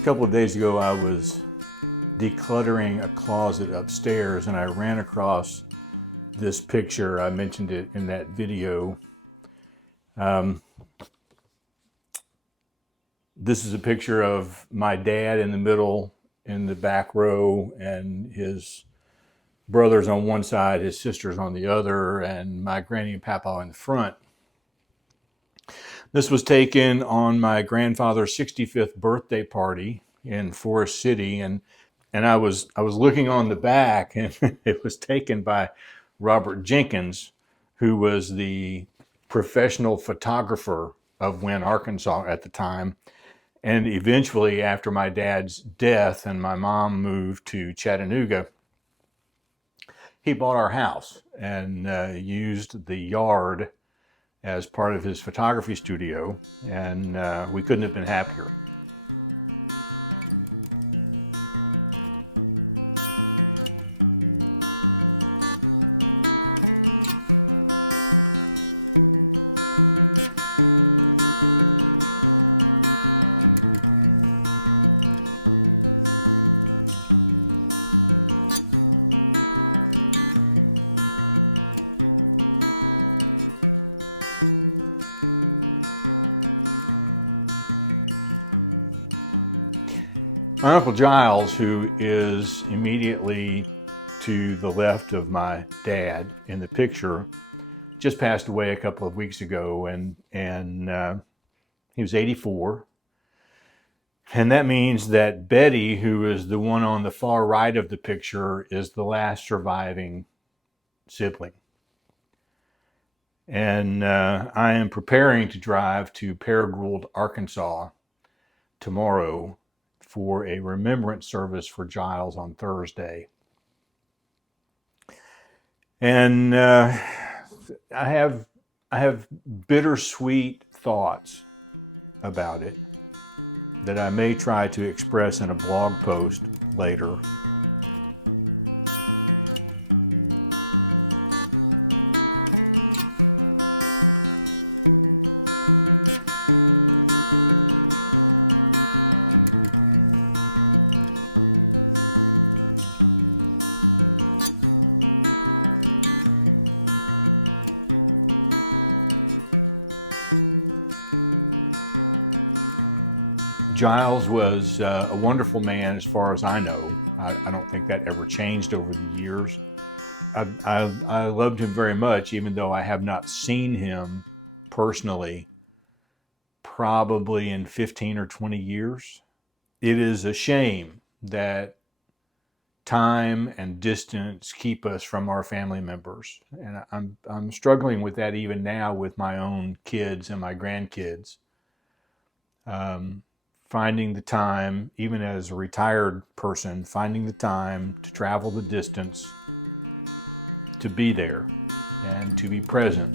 A couple of days ago, I was decluttering a closet upstairs and I ran across this picture. I mentioned it in that video. Um, this is a picture of my dad in the middle, in the back row, and his brothers on one side, his sisters on the other, and my granny and papa in the front. This was taken on my grandfather's 65th birthday party in Forest City, and I was looking on the back, and it was taken by Robert Jenkins, who was the professional photographer of Wynne, Arkansas at the time. And eventually, after my dad's death and my mom moved to Chattanooga, he bought our house and used the yard as part of his photography studio, and we couldn't have been happier. My Uncle Giles, who is immediately to the left of my dad in the picture, just passed away a couple of weeks ago, and he was 84. And that means that Betty, who is the one on the far right of the picture, is the last surviving sibling. And I am preparing to drive to Paragould, Arkansas tomorrow for a remembrance service for Giles on Thursday. And I have bittersweet thoughts about it that I may try to express in a blog post later. Giles was a wonderful man as far as I know. I don't think that ever changed over the years. I loved him very much, even though I have not seen him personally probably in 15 or 20 years. It is a shame that time and distance keep us from our family members. And I'm struggling with that even now with my own kids and my grandkids. Finding the time, even as a retired person, finding the time to travel the distance, to be there and to be present.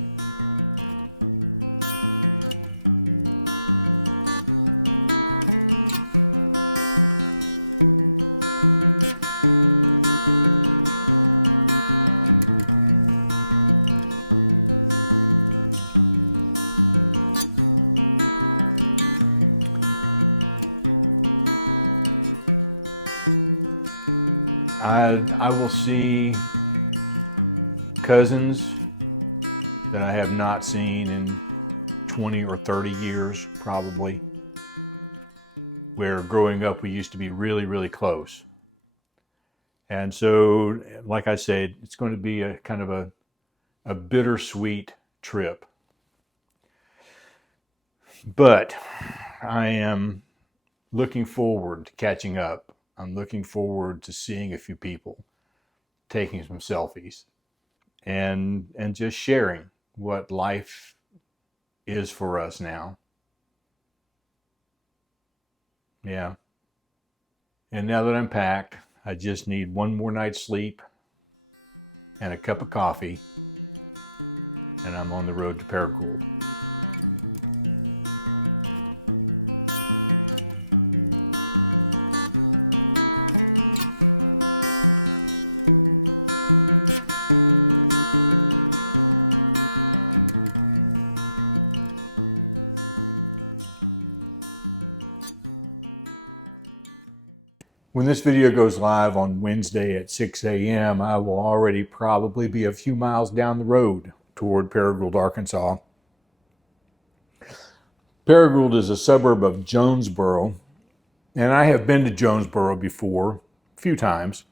I will see cousins that I have not seen in 20 or 30 years, probably, where growing up we used to be really, really close. And so, like I said, it's going to be a kind of a bittersweet trip. But I am looking forward to catching up. I'm looking forward to seeing a few people, taking some selfies, and just sharing what life is for us now. Yeah. And now that I'm packed, I just need one more night's sleep and a cup of coffee, and I'm on the road to Paragould. When this video goes live on Wednesday at 6 a.m., I will already probably be a few miles down the road toward Paragould, Arkansas. Paragould is a suburb of Jonesboro, and I have been to Jonesboro before, a few times.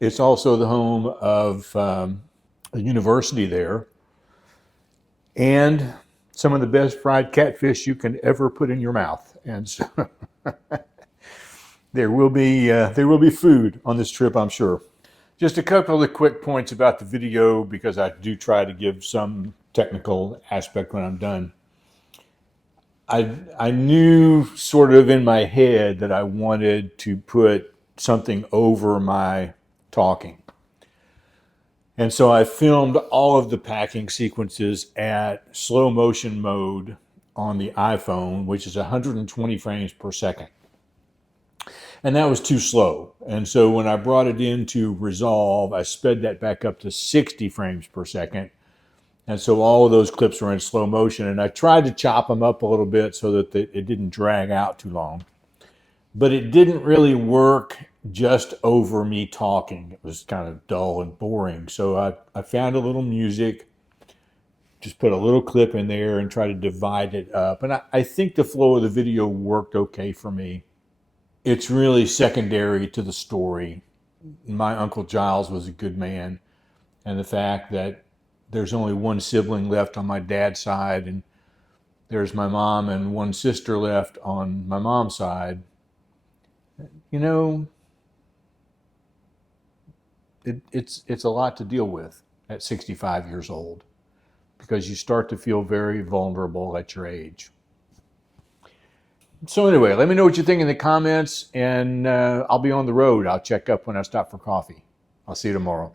It's also the home of a university there, and some of the best fried catfish you can ever put in your mouth. And so there will be food on this trip, I'm sure. Just a couple of quick points about the video, because I do try to give some technical aspect when I'm done. I knew sort of in my head that I wanted to put something over my talking. And so I filmed all of the packing sequences at slow motion mode on the iPhone, which is 120 frames per second. And that was too slow. And so when I brought it into Resolve, I sped that back up to 60 frames per second. And so all of those clips were in slow motion. And I tried to chop them up a little bit so that it didn't drag out too long. But it didn't really work just over me talking. It was kind of dull and boring. So I found a little music, just put a little clip in there and try to divide it up. And I think the flow of the video worked okay for me. It's really secondary to the story. My Uncle Giles was a good man. And the fact that there's only one sibling left on my dad's side, and there's my mom and one sister left on my mom's side. You know, it's a lot to deal with at 65 years old, because you start to feel very vulnerable at your age. So anyway, let me know what you think in the comments, and I'll be on the road. I'll check up when I stop for coffee. I'll see you tomorrow.